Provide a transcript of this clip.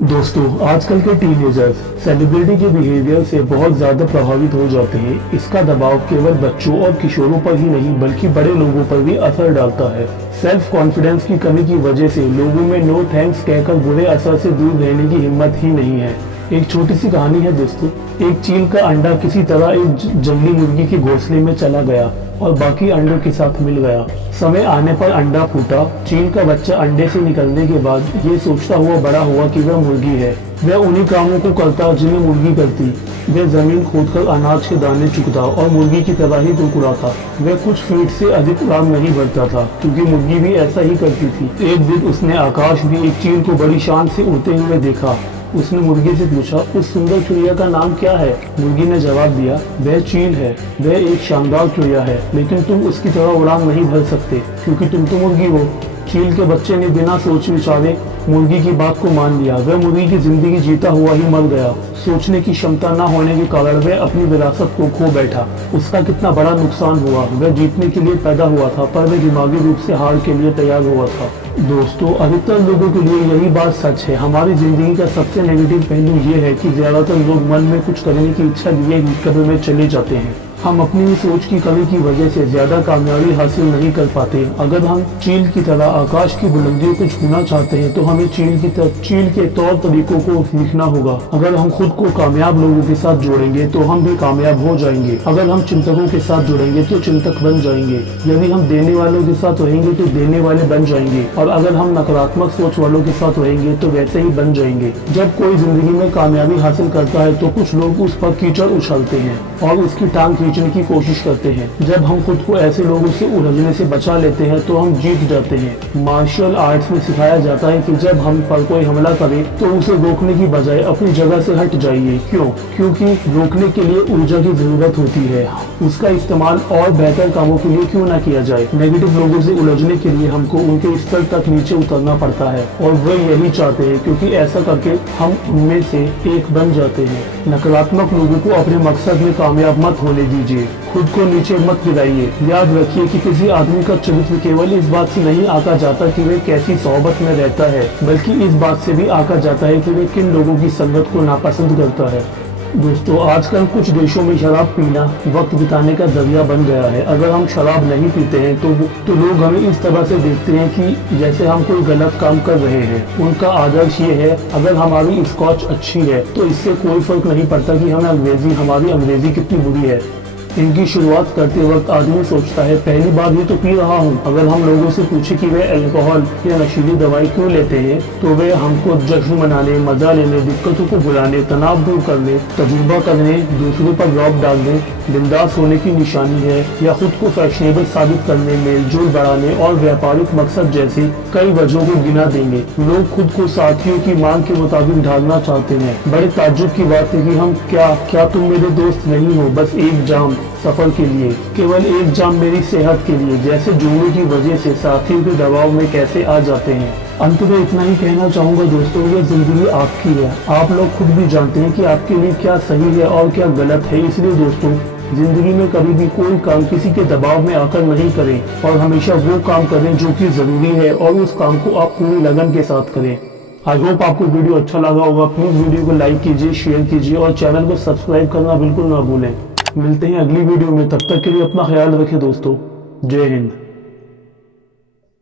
दोस्तों, आजकल के टीनेजर्स सेलिब्रिटी के बिहेवियर से बहुत ज्यादा प्रभावित हो जाते हैं। इसका दबाव केवल बच्चों और किशोरों पर ही नहीं बल्कि बड़े लोगों पर भी असर डालता है। सेल्फ कॉन्फिडेंस की कमी की वजह से लोगों में नो थैंक्स कहकर बुरे असर से दूर रहने की हिम्मत ही नहीं है। एक छोटी सी कहानी है दोस्तों। एक चील का अंडा किसी तरह एक जंगली मुर्गी के घोंसले में चला गया और बाकी अंडों के साथ मिल गया। समय आने पर अंडा फूटा। चील का बच्चा अंडे से निकलने के बाद ये सोचता हुआ बड़ा हुआ कि वह मुर्गी है। वह उन्हीं कामों को करता जिन्हें मुर्गी करती। वह जमीन खोदकर अनाज के दाने चुगता और मुर्गी की तरह ही कुड़कुड़ाता। वह कुछ फीट से अधिक उड़ान नहीं भरता था क्योंकि मुर्गी भी ऐसा ही करती थी। एक दिन उसने आकाश में एक चील को बड़ी शान से उड़ते हुए देखा। उसने मुर्गी से पूछा, उस सुंदर चिड़िया का नाम क्या है? मुर्गी ने जवाब दिया, वह चील है। वह एक शानदार चिड़िया है, लेकिन तुम उसकी तरह उड़ान नहीं भर सकते क्योंकि तुम तो मुर्गी हो। चील के बच्चे ने बिना सोच विचारे मुर्गी की बात को मान लिया। वह मुर्गी की जिंदगी जीता हुआ ही मर गया। सोचने की क्षमता न होने के कारण वह अपनी विरासत को खो बैठा। उसका कितना बड़ा नुकसान हुआ। वह जीतने के लिए पैदा हुआ था पर वह दिमागी रूप से हार के लिए तैयार हुआ था। दोस्तों, अधिकतर लोगों के लिए यही बात सच है। हमारी जिंदगी का सबसे नेगेटिव पहलू ये है कि ज्यादातर लोग मन में कुछ करने की इच्छा लिए ही कदम में चले जाते हैं। हम अपनी सोच की कमी की वजह से ज्यादा कामयाबी हासिल नहीं कर पाते। अगर हम चील की तरह आकाश की बुलंदियों को छूना चाहते हैं तो हमें चील के तौर तरीकों को सीखना होगा। अगर हम खुद को कामयाब लोगों के साथ जोड़ेंगे तो हम भी कामयाब हो जाएंगे। अगर हम चिंतकों के साथ जुड़ेंगे तो चिंतक बन जाएंगे। यदि हम देने वालों के साथ रहेंगे तो देने वाले बन जाएंगे। और अगर हम नकारात्मक सोच वालों के साथ रहेंगे तो वैसे ही बन जाएंगे। जब कोई जिंदगी में कामयाबी हासिल करता है तो कुछ लोग उस पर कीचड़ उछालते हैं और उसकी टांग खींचने की कोशिश करते हैं। जब हम खुद को ऐसे लोगों से उलझने से बचा लेते हैं तो हम जीत जाते हैं। मार्शल आर्ट्स में सिखाया जाता है कि जब हम पर कोई हमला करे तो उसे रोकने की बजाय अपनी जगह से हट जाइए। क्यों? क्योंकि रोकने के लिए ऊर्जा की जरूरत होती है। उसका इस्तेमाल और बेहतर कामों के लिए क्यों ना किया जाए। नेगेटिव लोगों से उलझने के लिए हमको उनके स्तर तक नीचे उतरना पड़ता है और वे यही चाहते हैं क्योंकि ऐसा करके हम उनमें से एक बन जाते हैं। नकारात्मक लोगों को अपने मकसद में कामयाब मत होने दीजिए। खुद को नीचे मत गिराइए। याद रखिए कि किसी आदमी का चरित्र केवल इस बात से नहीं आका जाता कि वे कैसी सोहबत में रहता है, बल्कि इस बात से भी आका जाता है कि वे किन लोगों की संगत को नापसंद करता है। दोस्तों, आजकल कुछ देशों में शराब पीना वक्त बिताने का जरिया बन गया है। अगर हम शराब नहीं पीते हैं तो लोग हमें इस तरह से देखते हैं कि जैसे हम कोई गलत काम कर रहे हैं। उनका आदर्श ये है, अगर हमारी स्कॉच अच्छी है तो इससे कोई फर्क नहीं पड़ता कि हमारी अंग्रेजी कितनी बुरी है। इनकी शुरुआत करते वक्त आदमी सोचता है, पहली बार ही तो पी रहा हूँ। अगर हम लोगों से पूछे कि वे अल्कोहल या नशीली दवाई क्यों लेते हैं तो वे हमको जश्न मनाने, मजा लेने, दिक्कतों को भुलाने, तनाव दूर करने, तजुर्बा करने, दूसरों पर रौब डालने, बिंदास होने की निशानी है, या खुद को फैशनेबल साबित करने, मेलजोल बढ़ाने और व्यापारिक मकसद जैसी कई वजहों को गिना देंगे। लोग खुद को साथियों की मांग के मुताबिक ढालना चाहते हैं। बड़े ताज्जुब की बात है कि हम क्या तुम मेरे दोस्त नहीं हो, बस एक जाम सफर के लिए, केवल एक जाम मेरी सेहत के लिए जैसे जुमलों की वजह से साथियों के दबाव में कैसे आ जाते हैं। अंत में इतना ही कहना चाहूँगा दोस्तों, ये जिंदगी आपकी है। आप लोग खुद भी जानते हैं कि आपके लिए क्या सही है और क्या गलत है। इसलिए दोस्तों, जिंदगी में कभी भी कोई काम किसी के दबाव में आकर नहीं करें और हमेशा वो काम करें जो कि जरूरी है और उस काम को आप पूरी लगन के साथ करें। आई होप आपको वीडियो अच्छा लगा होगा। प्लीज वीडियो को लाइक कीजिए, शेयर कीजिए और चैनल को सब्सक्राइब करना बिल्कुल ना भूलें। मिलते हैं अगली वीडियो में, तब तक के लिए अपना ख्याल रखें दोस्तों। जय हिंद।